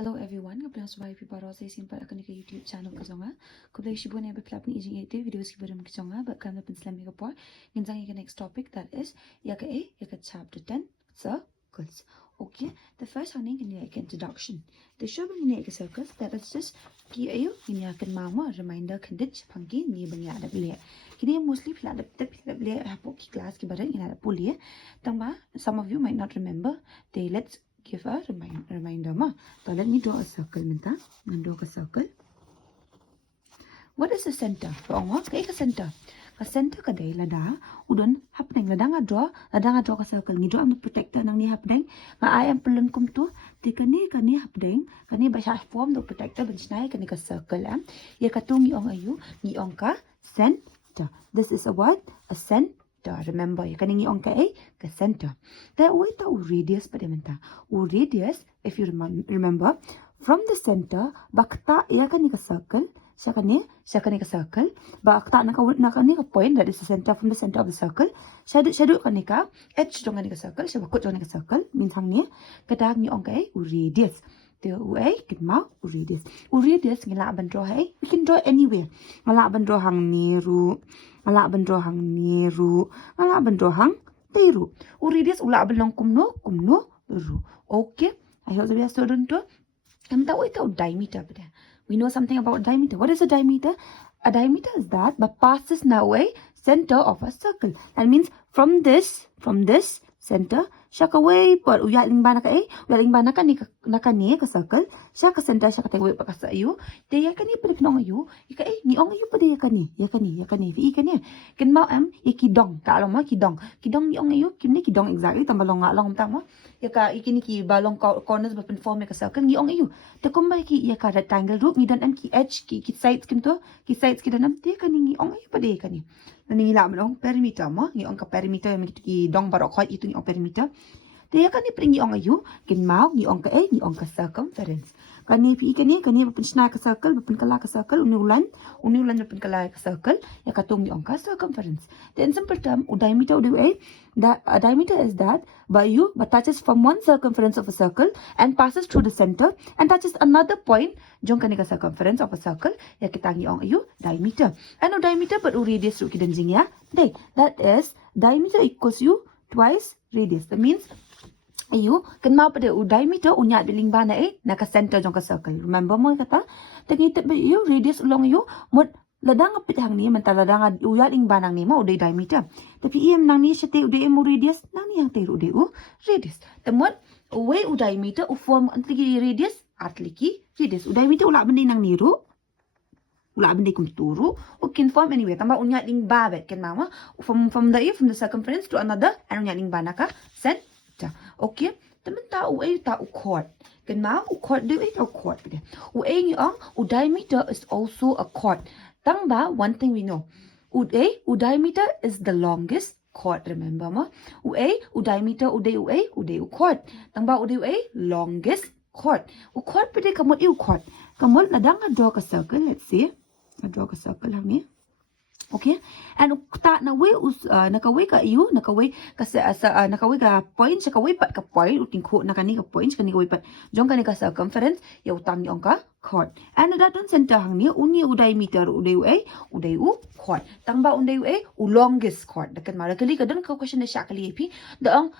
Hello everyone, kapag subay pi para sa simple akan ka YouTube channel ka zonga. Kapag sibo na beklap ni ijing ite videos ki baram ki zonga, but kan pin slami ka por. Ginzang ka next topic that is yaka chapter 10 circles. Okay, the first one is yaka introduction. The show ni yaka circles that is just ki ayo ni yaka mama reminder kandit pangki ni banya ada beli. Kini mostly pila beli hapo ki class ki baran ina puli. Tangba some of you might not remember. Let's give a reminder ma. So let me draw a circle minta. Draw a circle. What is the center? Wrong kay ka center. Ka center ka day lada udon happening lada nga draw ka circle ni draw ang protector nang ni happening nga I am pelun kum tu ti kani happening kani ba siya form do protector ben snai kani ka circle am ya ka tu ngi ong ayu ni ong ka center. This is a what? A center. Remember, you can ong ka center. There we ta radius pa dimenta. Radius, if you remember, from the center, bakta ya ka circle. Siya ka circle. Bakta naka point, that is the center from the center of the circle. Siya ka ka edge dong ka circle. Siya bakot dong ka circle. Means hang ni kadag ni ong ka radius. The way kitma radius. Radius ngila ban draw we can draw anywhere. Ngala ban draw hang niru. Ngala ban draw hang niru. Ngala ban draw hang tiru. Radius ula ban long kumno ru. Okay. I hope we are student to. Kamta without diameter. We know something about diameter. What is a diameter? A diameter is that but passes now a center of a circle. That means from this center siya ka way पर uyaling ba naka ni ka circle siya ka center siya ka tayo pa sa ayu te ya kani pa pinong ayu ika ni ong ayu pa de ya kani fi kani ken ma am ikidong ka along ma kidong ni ong ayu kini kidong exactly tambalong nga long tama ya ka ikini ki balong corners ba form ka circle ni ong ayu te kum ba ki ya ka rectangle root ni dan am ki edge ki sides kinto ki sides ki dan am te kani ni ong ayu pa de kani nani la mo perimeter mo ni ong ka perimeter mi ki dong barok khoi itu ni ong perimeter te kan ni pring ni ong ayu ken mau ni ong ka circumference kan ni pi kani pun sna ka circle pun kala ka circle unulan pun kala ka circle ya katung ni ong ka circumference. The in simple term diameter diameter is that but touches from one circumference of a circle and passes through the center and touches another point jong kani ka circumference of a circle ya kita ni ong ayu diameter. Ano diameter but radius ru kidan jing ya dai that is diameter equals you twice radius. That means ayu kenma pada diameter unyat biling bana naka center jong ka circle. Remember mo kata tengi tep you radius ulong you mod ladang apit hang ni mental ladang uyat ing banang ni mo uday diameter tapi nang ni syate uday mo radius nang ni yang te uday radius temot way diameter form antli radius atliki radius diameter ula bendi nang niru ula bendi kum turu can form anyway tambah unyat ing ba bet ken mama from the circumference to another and unyat ing banaka center. Okay, teman tahu tahu chord. Kenal chord dia tahu chord dia. Diameter is also a chord. Tangba one thing we know. Diameter is the longest chord. Remember ma? Diameter chord. Tangba longest chord. Chord pada kamu chord. Kamu ladang draw a circle. Let's see. Draw a circle ni. Okay, and ta nakaway ka point sa kaway pat ka point uting ko nakani ka point kani kaway pat jong kani ka circumference ya utang ni ka chord and daton center hang ni uni diameter uday chord tangba uday longest chord dakan mara kali kadon ka question na siya kali pi ang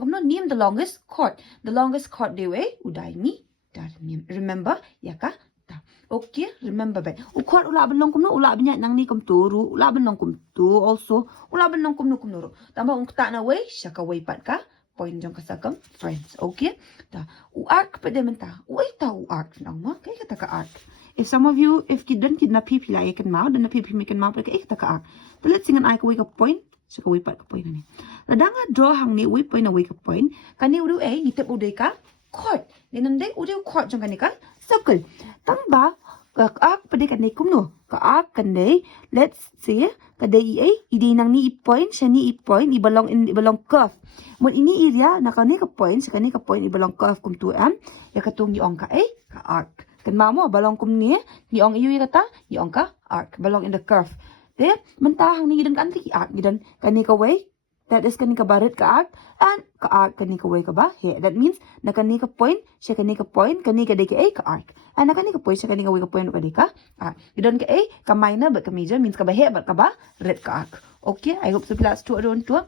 kamno name the longest chord day diameter remember ya ka. Okay, remember ba? Chord ula ban long kum no ula binya nang ni kum turu ula ban long kum tu also ula ban long kum nuru tamba ta na way siya ka way pat ka point jong ka circumference. Okay, ta arc pa de menta ta arc nang ma kay ka arc. If some of you if kidon kid na pipi la ikan mau dan na pipi mikan mau pa kay ka arc. Ta let's sing an ay ka way ka point siya ka way pat ka point ani ladanga draw hang ni way point na way ka point kani udu ni tep uday ka chord ninam uday chord jong kani ka circle tangba ka arc pada kanai kumno ka arc kanai let's say kadai idi nang ni point siya ni point ibalong curve mo ini area nakani ka point ibalong curve kum tu ya katung ni ong ka arc kan mamo balong kum ni ong iyu kata ni ong ka arc balong in the curve de mentahang ni gidan kan ki arc gidan kani ka way That is kani ka barit ka arc and ka arc kani ka way ka ba he. That means na kani ka point, siya kani ka point, kani ka day ka a ka arc. And na kani ka point, siya kani ka way ka point ka day ka arc. You don't ka a ka minor but ka major means ka ba he but ka ba red ka arc. Okay, I hope so plus 2 adon 2.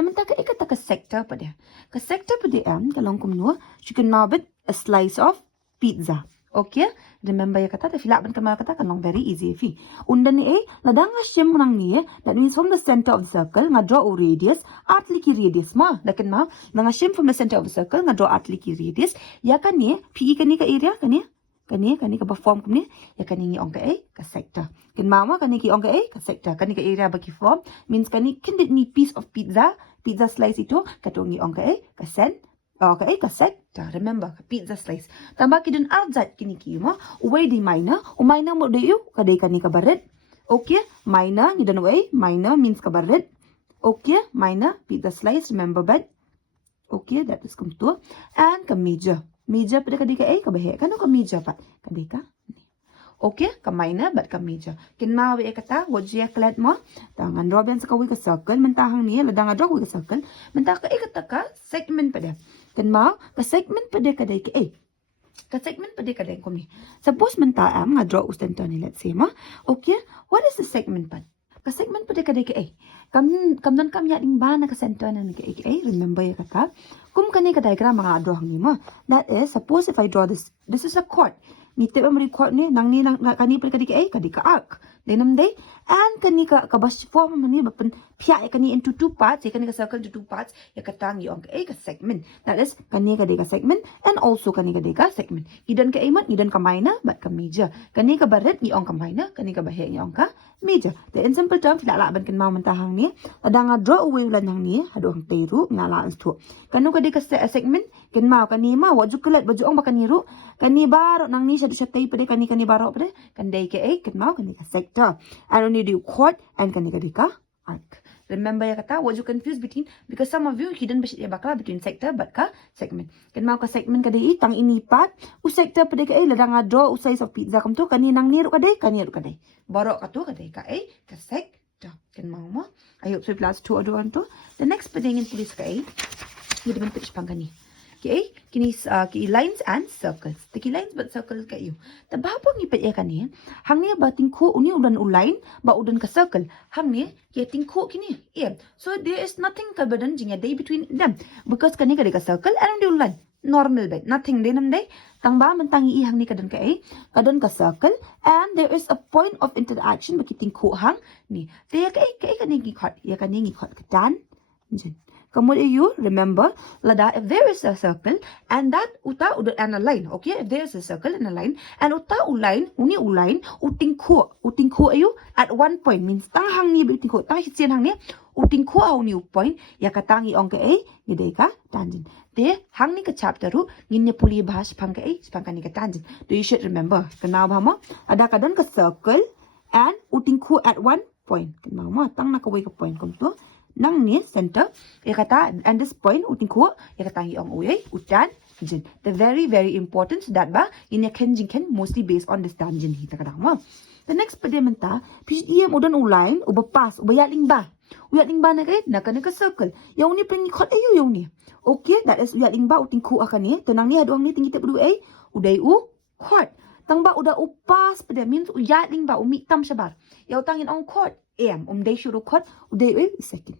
Naman ta ka ikata ka sector pa dia. Ka sector pa dia kalong kumno, you can now bit a slice of pizza. Okay, remember ya kata, if ilak ban kamera kata kanong very easy fi. Undan ni ladang shim nang ni, that means from the center of the circle, nga draw a radius, atli ki radius ma. Lakin ma, nang shim from the center of the circle, nga draw atli ki radius, ya kan ni, pi kani ka area, kani ka form kani, ya kani ni ong ka sector. Kin mama kani ki ong ka sector, kani ka area bagi form, means kani kindit ni piece of pizza slice itu, katong ni ong ka cent. Okay, ka sector. Remember, pizza slice. Tambah kidun outside kini mo. Uway di minor. Minor mo do you. Kaday kani ka barit. Okay, minor. You don't way. Minor means ka barit. Okay, minor. Pizza slice. Remember that. Okay, that is come to. And ka major. Major pada kaday ka kabahe. Kano ka major pa? Kaday ka. Okay, ka minor but ka major. Kinawi kata, wajia klat mo. Tangan Robin sa kawi ka circle. Mentahang niya, ladang adro kawi ka circle. Mentah ka ikata ka segment pada. Kan mau ka segment pada kadai ke ka segment pada kadai ko ni. Suppose mentah nga draw ustento ni, let's say ma. Okay, what is the segment pad? Ka segment pada kadai ke kamdan kam ya ding ba na ka center na ni ke remember ya kata. Kum kani ka diagram mga draw ni ma. That is, suppose if I draw this is a chord. Ni tip am record ni nang ni nang kani pada kadai ka arc. Then day and kani ka bas form mani bapen pia kani into two parts, kani ka circle into two parts, ya katang yung ka segment. That is kani ka ka segment and also kani ka segment. Idan ka iman, idan ka minor but ka major. Kani ka barit yung ka minor, kani ka bahe yung ka major. The in simple terms lalaban kan mau mentahang ni, ada nga draw away ulan hang ni, hado ang teru ngalaan sto. Kanu ka ka segment, kan mau kani ma waju kulat baju ang bakaniru, kani baro nang ni siya tay pade kani baro pade, kan day ka kan mau kani ka sector. I don't need you chord and kani ka arc. Remember ya kata, what you confuse between, because some of you hidden basit ya bakla between sector but ka segment. Kan mau ka segment kadai tang ini part, u sector pada ka ladang draw u size of pizza kam tu kani nang niru kadai, borok ka tu kadai ka ka sector. Kan mau mo. I hope so plus 2 adu anto. The next pada ingin tulis ka ni depan pitch pang kani. Okay, kini ki lines and circles. The lines but circles ka you. The babang ipet ya kani. Hang ni ba tingko uni udan ulain ba udan ka circle. Hang ni ki tingko kini. Yeah. So there is nothing ka badan jingya day between them because kani ka circle and the ulan. Normal bed. Nothing day nam day. Tang ba mentangi hang ni kadan ka circle and there is a point of interaction bagi tingko hang ni. Dia ka kani ngikot. Ya kani ngikot ka dan. Kemudian you remember lada if there is a circle and that uta and a line, okay? If there is a circle and a line and uta ulain utingko ayu at one point means tang hang ni utingko tang hitien hang ni utingko au new point ya katangi ong ka ngide ka tangent. De hang ni ka chapter ru nginne puli bahas pang ka sepangkan ni ka tangent. Do you should remember? Kenal bahama ada kadan ka circle and utingko at one point. Kenal ma tang nakaway ka point kom tu. Nang ni center ya kata and this point utingko ya kata ang uy utan jin the very important that ba in ya kenjing ken mostly based on this tangent hi takadang mo. The next pedimenta pdm udan ulain ubapas ubayaling ba na kay nakana ka circle yaw ni pring khot ayu yaw ni okay that is uyaling ba utingko akani tunang ni haduang ni tingit bu uday u khot tang ba uda upas pada means uyaling ba umitam sabar yaw tangin ong khot day shuru khot uday second.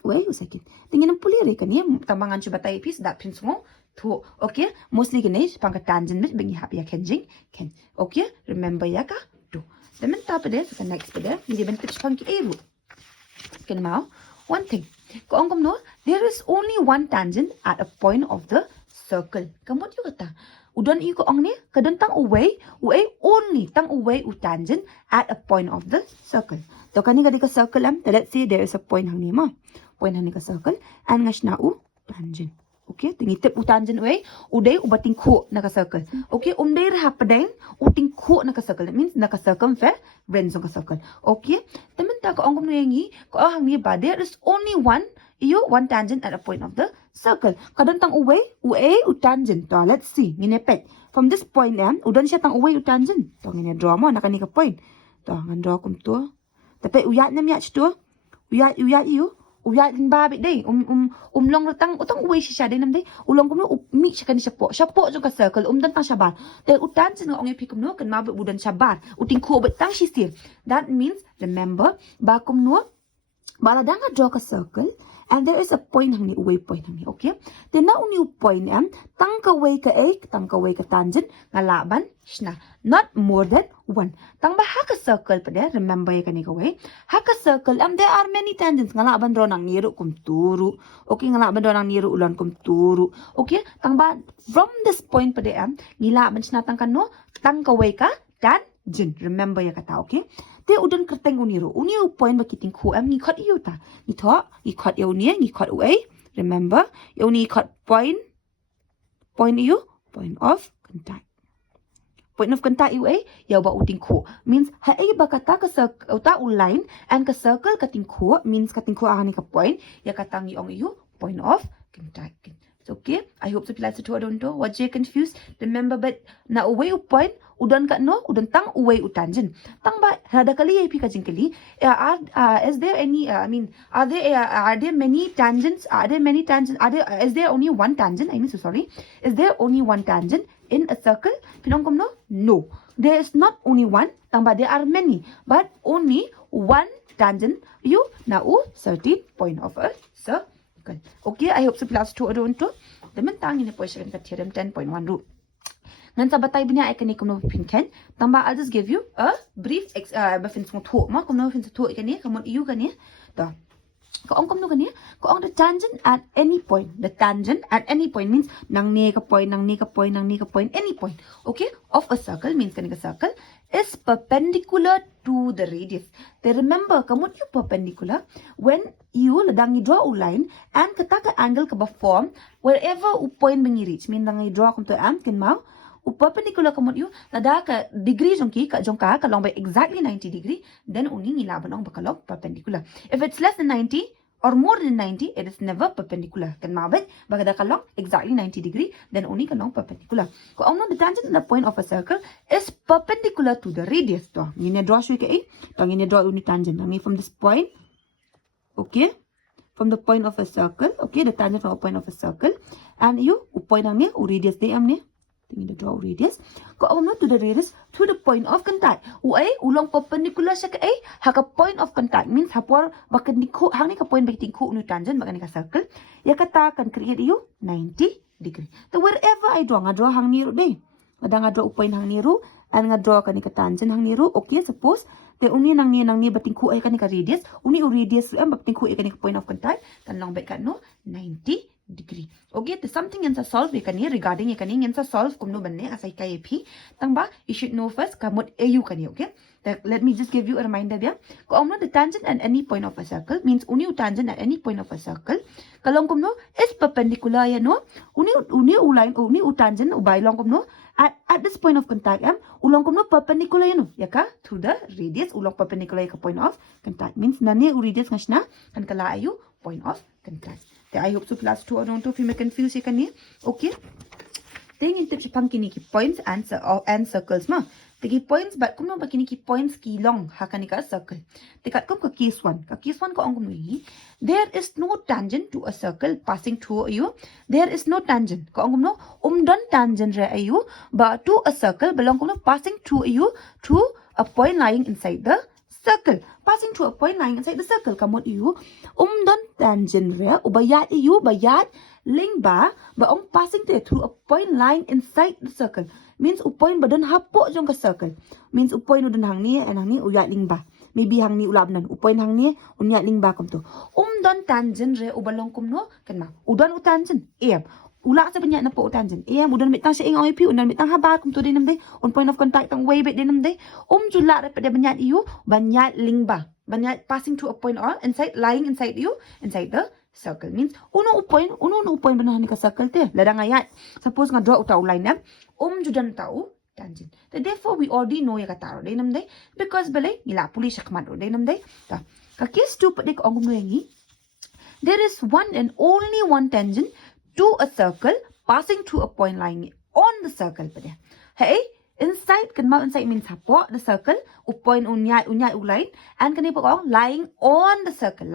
Wait a second. Tingin ng puliri kani tamangan siya batay piece that pins mo to okay mostly kani pangka tangent mit bingi happy kenjing ken okay remember ya ka to then top of this the next pada hindi ben pitch pangki eru ken mau one thing ko angkom no there is only one tangent at a point of the circle kamot yu kata udan iko ang ni kadan tang away only tang away u tangent at a point of the circle to kani ka circle let's say there is a point hang ni ma point hang ni ka circle and ngash na u tangent okay tingitip u tangent way uday ubating ko na ka circle okay umday rahapadeng uting ko na ka circle that means na ka circumference ka circle okay temen ta ko angkom no yangi ko hang ni ba there is only one tangent at a point of the circle. Kadang tang uwe u tangent. To, let's see. Nginepet. From this point udan siya tang uwe u tangent. To, ngine-draw mo. Nakani ka point. To, ngan-draw kum to. Tapi uyat na miyach to. Uyat yu. uyat ling ba bit day long datang utang uwe shisha day nam day ulong kum no mi shakan shapo jong ka circle dan tang shabar te utan jin ong epi kum no kan ma budan shabar uting ko bet tang shisir. That means remember ba kum no bala danga draw ka circle and there is a point hang ni away point hang ni, okay? Then na uni point tang ka way ka tangent ngalaban shna not more than 1. Tang ba ha ka circle pa de remember ya kani ka way ha ka circle there are many tangents ngalaban draw nang niru kum turu, okay? Ngalaban draw nang niru ulan kum turu, okay? Tang ba from this point pa de ngilaban shna tang kano tang ka way ka tangent remember ya kata, okay? Te udan kerteng uniru point bakiting ko ngi khot yu ta ngi tho ngi khot yu ni ngi khot way remember yu ni khot point yu point of contact yu ya ba uting ko means ha ai ba kata ka circle ta line and ka circle kating ko means kating ko ani ka point ya kata ngi ong yu point of contact. It's okay. I hope so pilas to don't know what you confused. Remember but na away point udan ka no udan tang away tangent tang ba hada kali ip ka jingkali is there any are there many tangents is there only one tangent is there only one tangent in a circle pinongkom no there is not only one tang ba there are many but only one tangent you na certain point of a circle. Okay, I hope so pilas to don't to the mentang in a position ka theorem 10.1 rule. Ngan sa batay binya ay kani kuno pinken tamba I'll just give you a brief bafin sung thu ma kuno fin thu kani kamon iu kani to ko ong kuno kani ko ong the tangent at any point means nang ne ka point any point, okay, of a circle means kani ka circle is perpendicular to the radius. They remember kamot you perpendicular when you ladang you draw a line and kataka angle ka ba form wherever u point bangi reach mean dang you draw kum to kin mau perpendicular kamot you lada ka degree jongki ka jongka kalong by exactly 90 degree then uni ngilaban ong bakalong perpendicular. If it's less than 90 or more than 90 it is never perpendicular kan mabet bagada kalong exactly 90 degree then uni kalong perpendicular. Ko ong the tangent in the point of a circle is perpendicular to the radius to ngine draw shui ka to ngine draw uni tangent ngi from this point, okay, from the point of a circle, okay, the tangent from a point of a circle and you point ang ni radius de amne tingin draw radius ko no to the radius to the point of contact ulong perpendicular sa ka ha ka point of contact means hapor bakit ni ko hang ni ka point bakiting ko no tangent bakit ni ka circle ya kata kan create you 90 degree the wherever I draw hang ni ru de nga draw point hang ni ru and nga draw ka ni ka tangent hang ni ru, okay, suppose te uni nang ni bating ko ay ka ni ka radius uni radius bating ko ay ka ni ka point of contact kan lang ba ka no 90 degree. Okay, there's something in the solve kani regarding kani in the solve kumno banne asai kai phi tangba you should know first kamot au kani, okay. Let me just give you a reminder there. Ko amno the tangent at any point of a circle means uni tangent at any point of a circle kalong kumno is perpendicular ya no uni line uni tangent ubay long kumno at this point of contact ulong kumno perpendicular ya no yaka through the radius ulong perpendicular ka point of contact means nani radius ngasna kan kala ayu point of contact. I hope so class 2 or don't know if you may confuse you kani, okay. Then in tip pang kini ki points and circles ma tigi points but kumno ba kini ki points ki long ha kani ka circle tikat kum ka case 1 ko ang kumni there is no tangent to a circle passing through you, there is no tangent ko ang kumno don tangent re ayu but to a circle belong kumno passing through you to a point lying inside the circle, passing through a point lying inside the circle kamot you don tangent re ubayat you bayat ling ba ong passing through a point lying inside the circle means point badan hapo jong ka circle means point udan hang ni and hang ni uyat ling ba maybe hang ni ulabnan point hang ni unyat ling ba kum to don tangent re ubalong kum no kan ma udan tangent ula sa banyak na po tangent udan mitang siya ingong ipi udan mitang habar kum to din namday on point of contact tang way bit din namday jula re pada banyak iu banyak ling ba banyak passing to a point or lying inside you inside the circle means uno point banahan ni ka circle te ladang ayat suppose nga draw utaw line na judan tau tangent therefore we already know ya kataro day namday because balay nila puli siya kamado day namday ta ka case 2 pwede ko ang gumuyangi there is one and only one tangent to a circle passing through a point lying on the circle pwede hey inside kan mau inside means hapo the circle point unyai line and kan ipo lying on the circle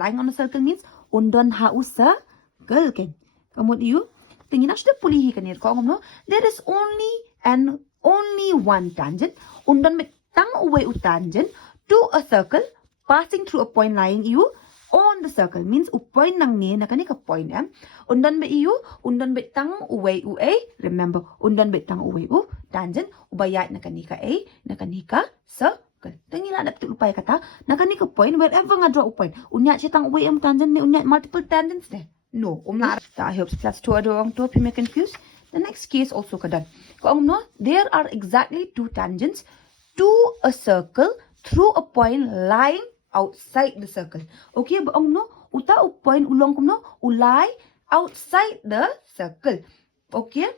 means undon hau circle kan. Kamu you tingin nak sudah pulih kan ni. Kau ngomong there is only one tangent. Undon betang away tangent to a circle passing through a point lying you on the circle means point nang ni nak ni ka point undan be betang away remember undan betang away tangent ubayat nak ni ka circle tingin nak dapat lupa kata nak ni ka point wherever nga draw point unya cetang away tangent ni unya multiple tangents deh no not I hope class 2 ada orang tua pime confused. The next case also kadan ko no there are exactly two tangents to a circle through a point lying outside the circle. Okay, baong no uta point ulong kum no ulai outside the circle. Okay.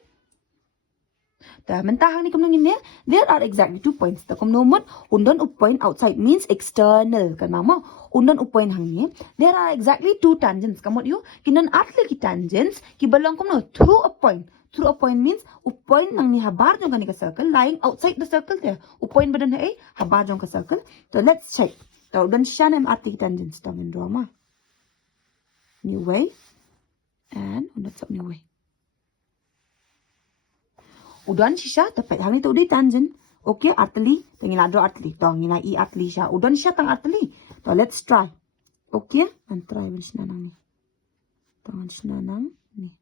Ta mentahang ni kum no ngin there are exactly 2 points. Ta kum no mot undon point outside means external kan mama. Undon point hang ni there are exactly 2 tangents. Kamot you kinon atle ki tangents ki balong kum no through a point. Through a point means point nang ni habar jong kan ka circle lying outside the circle there. Point badan habar jong ka circle. So let's check. Tahu dan siya na arti tangents tangan drama. New way and that's new way. Udan siya dapat hang itu di tangent. Okay, artli tengin adro artli. Tong ina I artli siya. Udan siya tang artli. So let's try. Okay, and try when siya nang ni. Tangan siya nang ni.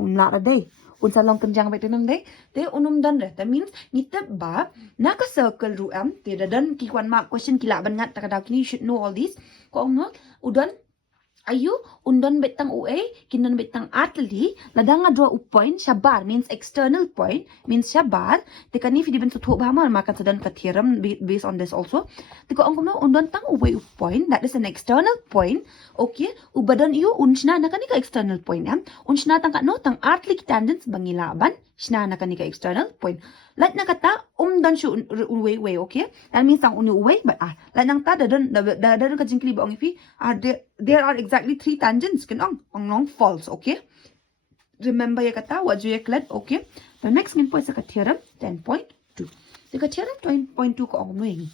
Not a day. Unsa long kenjang betul nam day. Te unum dan dah. That means ngita ba naka circle ruam. Te dan ki kwan mark question kila bangat takadaw kini you should know all these. Ko no udan ayu undan betang ue kinan betang atli ladang draw point shabar means external point means shabar te kani fi diben sutho bahama makan sedan ka theorem based on this also te ko angkum no undan tang ue point that is an external point okay ubadan you unshna na kani ka external point unshna tang ka no tang atli tangents bangilaban shna na kani ka external point lat na kata dan shu way okay that means tang unu way but lat nang ta dadan ka jingkli ba ongi fi there are exactly 3 tangents kan ong false okay remember ya kata what you klad okay the next ngin point sa ka theorem 10.2 the theorem 10.2 ko ong nuing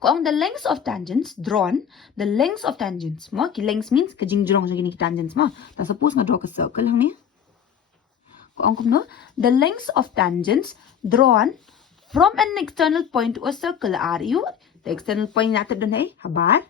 ko ong the lengths of tangents drawn the lengths of tangents mo ki lengths means ka jingjrong sa gini ki tangents mo ta suppose nga draw ka circle hang ni ko ong no the lengths of tangents drawn from an external point to a circle are you the external point natin dun habar.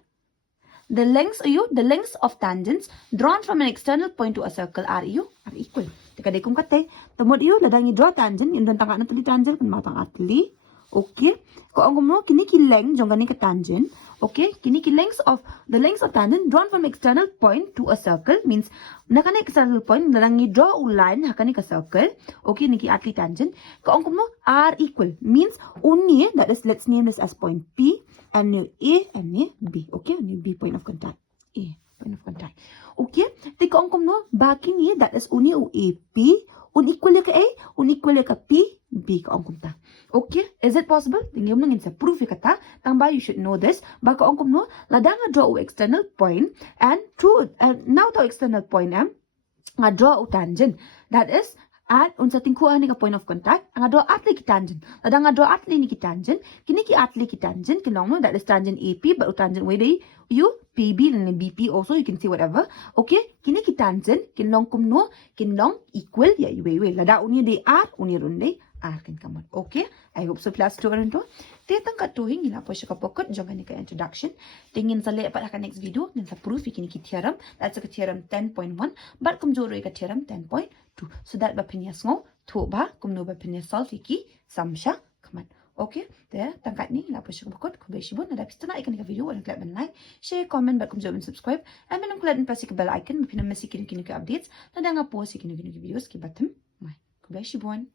The lengths of tangents drawn from an external point to a circle are equal. Teka day kung kate, tamod ladang draw tangent, yung tanga na tali tangent, kan matang atli. Okay. Ko ang mo kini ki length jong gani ka tangent. Okay, kini ki the lengths of tangent drawn from external point to a circle means nakani external point ladang draw line hakani ka circle. Okay, niki atli tangent. Ko ang mo are equal means only that is let's name this as point P. And new A and new B. Okay, new B point of contact. A point of contact. Okay, take on no baki ni that is uni o A P unequal ka A unequal ka P B ka on kumta. Okay, is it possible? Tingnan mo ngin sa proof kata tamba you should know this. Baka on no ladang draw o external point and through now to external point nga draw o tangent that is at unsa tingkuan ni ka point of contact ang draw atli ki tangent ladang draw atli ni ki tangent kini ki atli ki tangent kinong no that is tangent AP but tangent way day you PB and BP also you can see whatever okay kini ki tangent kinong kumno kinong equal ya way lada uni de r uni runde r kan kamot okay I hope so class 2 ron to tetang katuhing ina po siya kapokot jong ni ka introduction tingin sa lepa ka next video din sa proof kini ki theorem that's a theorem 10.1 but kum joro ka theorem 10.2 so that ba pinyas ngo to ba kum no ba pinyas solve iki samsha kaman okay there tangkat ni ina po siya kapokot ko ba shibon na dapat na ikan ka video wala klap like share comment ba kum joro subscribe and manong klad pa si ka bell icon pinamasi kini ka updates na nga po si kini videos ki bottom mai ko ba shibon